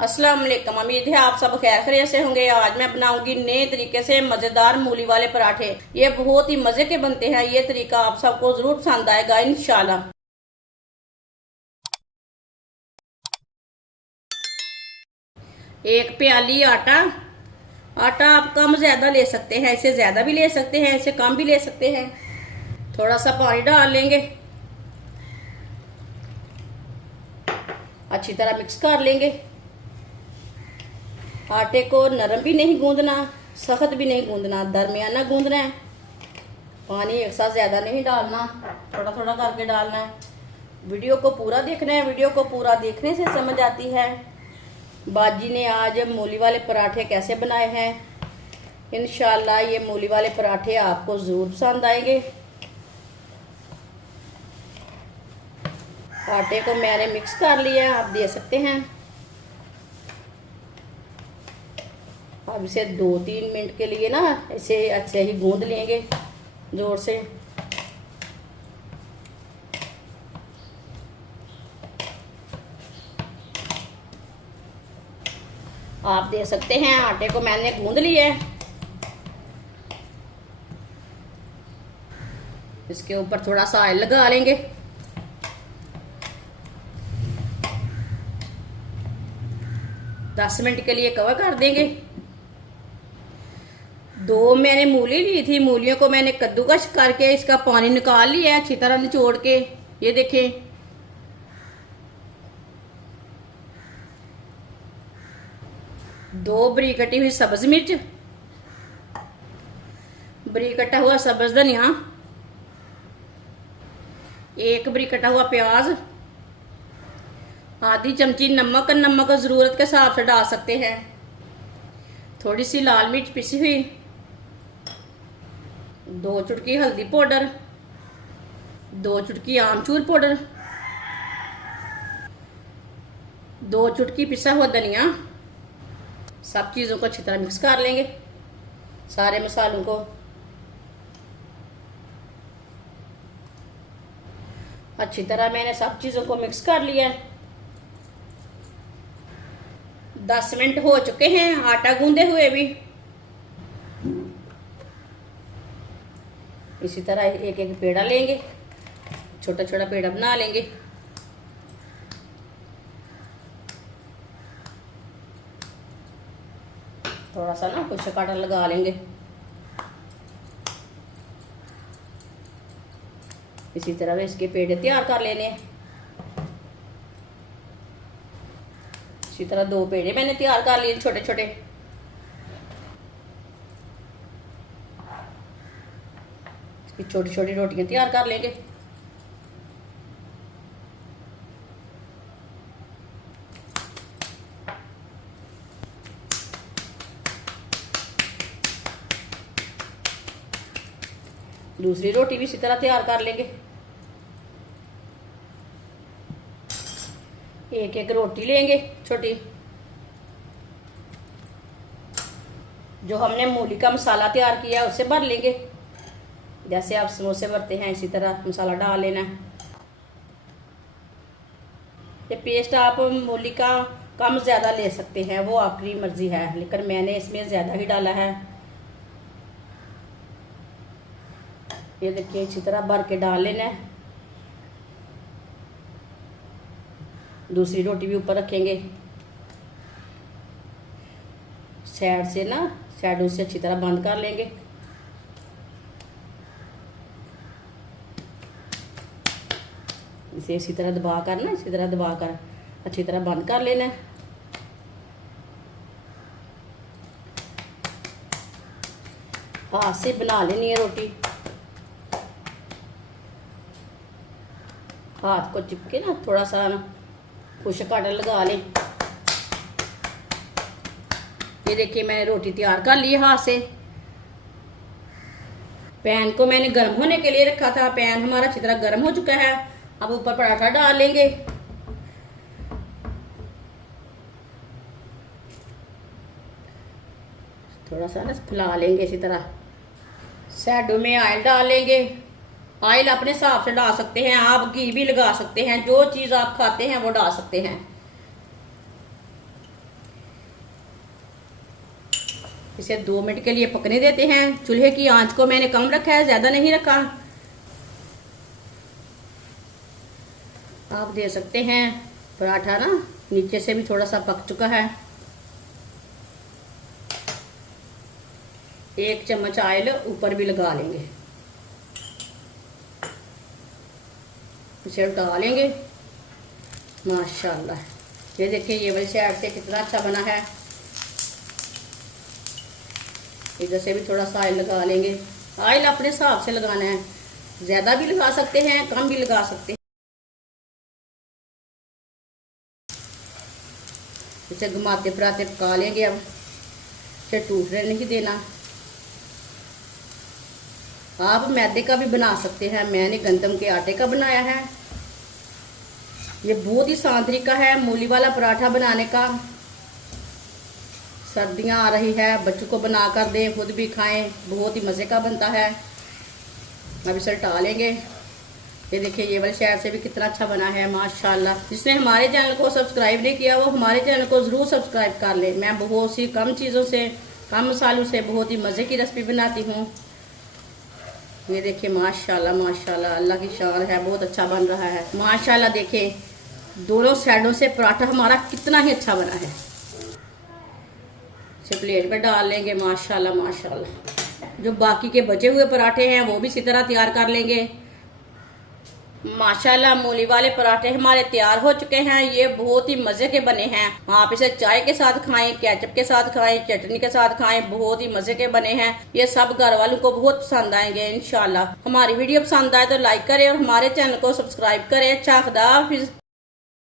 अस्सलाम वालेकुम। उम्मीद है आप सब खैर खैरियत से होंगे। आज मैं बनाऊंगी नए तरीके से मजेदार मूली वाले पराठे। ये बहुत ही मजे के बनते हैं। ये तरीका आप सबको जरूर पसंद आएगा इंशाल्लाह। एक प्याली आटा। आटा आप कम ज्यादा ले सकते हैं, इसे ज्यादा भी ले सकते हैं, इसे कम भी ले सकते हैं। थोड़ा सा पानी डाल लेंगे, अच्छी तरह मिक्स कर लेंगे। आटे को नरम भी नहीं गूंदना, सख्त भी नहीं गूंदना, दरमियाना गूंदना है। पानी एक साथ ज़्यादा नहीं डालना, थोड़ा थोड़ा करके डालना है। वीडियो को पूरा देखना है, वीडियो को पूरा देखने से समझ आती है बाजी ने आज मूली वाले पराठे कैसे बनाए हैं। इंशाल्लाह ये मूली वाले पराठे आपको ज़रूर पसंद आएंगे। आटे को मैंने मिक्स कर लिया, आप दे सकते हैं। अब इसे 2-3 मिनट के लिए ना इसे अच्छे ही गूंद लेंगे जोर से। आप दे सकते हैं, आटे को मैंने गूंद लिया है। इसके ऊपर थोड़ा सा ऑयल लगा लेंगे। दस मिनट के लिए कवर कर देंगे। 2 मैंने मूली ली थी, मूलियों को मैंने कद्दूकस करके इसका पानी निकाल लिया है अच्छी तरह निचोड़ के। ये देखें, दो बरीक कटी हुई सब्ज मिर्च, बरीक कटा हुआ सब्ज धनिया, एक बरीक कटा हुआ प्याज, आधी चमची नमक। नमक जरूरत के हिसाब से डाल सकते हैं। थोड़ी सी लाल मिर्च पिसी हुई, 2 चुटकी हल्दी पाउडर, 2 चुटकी आमचूर पाउडर, 2 चुटकी पिसा हुआ धनिया। सब चीज़ों को अच्छी तरह मिक्स कर लेंगे, सारे मसालों को। अच्छी तरह मैंने सब चीज़ों को मिक्स कर लिया है। 10 मिनट हो चुके हैं आटा गूंदे हुए भी। इसी तरह एक एक पेड़ा लेंगे, छोटा छोटा पेड़ा बना लेंगे। थोड़ा सा ना कुछ काटा लगा लेंगे। इसी तरह इसके पेड़े तैयार कर लेने हैं। इसी तरह 2 पेड़े मैंने तैयार कर लिए छोटे छोटे। इसकी छोटी छोटी रोटियां तैयार कर लेंगे। दूसरी रोटी भी इसी तरह तैयार कर लेंगे। एक एक रोटी लेंगे छोटी। जो हमने मूली का मसाला तैयार किया उससे भर लेंगे। जैसे आप समोसे भरते हैं इसी तरह मसाला डाल लेना है। ये पेस्ट आप मूली का कम ज़्यादा ले सकते हैं, वो आपकी मर्जी है, लेकिन मैंने इसमें ज़्यादा ही डाला है। ये देखिए इसी तरह भर के डाल लेना है। दूसरी रोटी भी ऊपर रखेंगे। साइड से ना, साइडों से अच्छी तरह बंद कर लेंगे। इसे इसी तरह दबा कर ना, इसी तरह दबा कर अच्छी तरह बंद कर लेना है। हाथ से बना लेनी है रोटी। हाथ को चिपके ना थोड़ा सा ना कुछ काटा लगा लें। ये देखिए मैंने रोटी तैयार कर ली हाथ से। पैन को मैंने गर्म होने के लिए रखा था। पैन हमारा अच्छी तरह गर्म हो चुका है। अब ऊपर पराठा डाल लेंगे। थोड़ा सा ना फैला लेंगे इसी तरह। साइडों में ऑयल डाल लेंगे। ऑयल अपने हिसाब से डाल सकते हैं, आप घी भी लगा सकते हैं, जो चीज़ आप खाते हैं वो डाल सकते हैं। इसे 2 मिनट के लिए पकने देते हैं। चूल्हे की आंच को मैंने कम रखा है, ज्यादा नहीं रखा। आप देख सकते हैं पराठा ना नीचे से भी थोड़ा सा पक चुका है। 1 चम्मच ऑयल ऊपर भी लगा लेंगे, इसे उल्टा लेंगे। माशाल्लाह, ये देखिए ये वाली साइड से कितना अच्छा बना है। इधर से भी थोड़ा सा ऑयल लगा लेंगे। ऑयल अपने हिसाब से लगाना है, ज़्यादा भी लगा सकते हैं, कम भी लगा सकते हैं। इसे घुमाते फिराते पका लेंगे। अब इसे टूटने नहीं देना। आप मैदे का भी बना सकते हैं, मैंने गंदम के आटे का बनाया है। ये बहुत ही आसान तरीका है मूली वाला पराठा बनाने का। सर्दियां आ रही है, बच्चों को बना कर दें, खुद भी खाएं, बहुत ही मज़े का बनता है। अब इसे उल्टा लेंगे। ये देखिए ये वाली साइड से भी कितना अच्छा बना है माशाल्लाह। जिसने हमारे चैनल को सब्सक्राइब नहीं किया वो हमारे चैनल को ज़रूर सब्सक्राइब कर ले। मैं बहुत सी कम चीज़ों से, कम मसालों से बहुत ही मज़े की रेसिपी बनाती हूँ। ये देखिए माशाल्लाह माशाल्लाह, अल्लाह की शान है, बहुत अच्छा बन रहा है माशाल्लाह। देखिए दोनों साइडों से पराठा हमारा कितना ही अच्छा बना है। इसे प्लेट पे डाल लेंगे माशाल्लाह माशाल्लाह। जो बाकी के बचे हुए पराठे हैं वो भी इसी तरह तैयार कर लेंगे। माशाल्लाह मूली वाले पराठे हमारे तैयार हो चुके हैं। ये बहुत ही मज़े के बने हैं। आप इसे चाय के साथ खाएं, केचप के साथ खाएं, चटनी के साथ खाएं, बहुत ही मज़े के बने हैं। ये सब घर वालों को बहुत पसंद आएंगे इंशाल्लाह। हमारी वीडियो पसंद आए तो लाइक करें और हमारे चैनल को सब्सक्राइब करें। अच्छा, खुदा हाफिज़।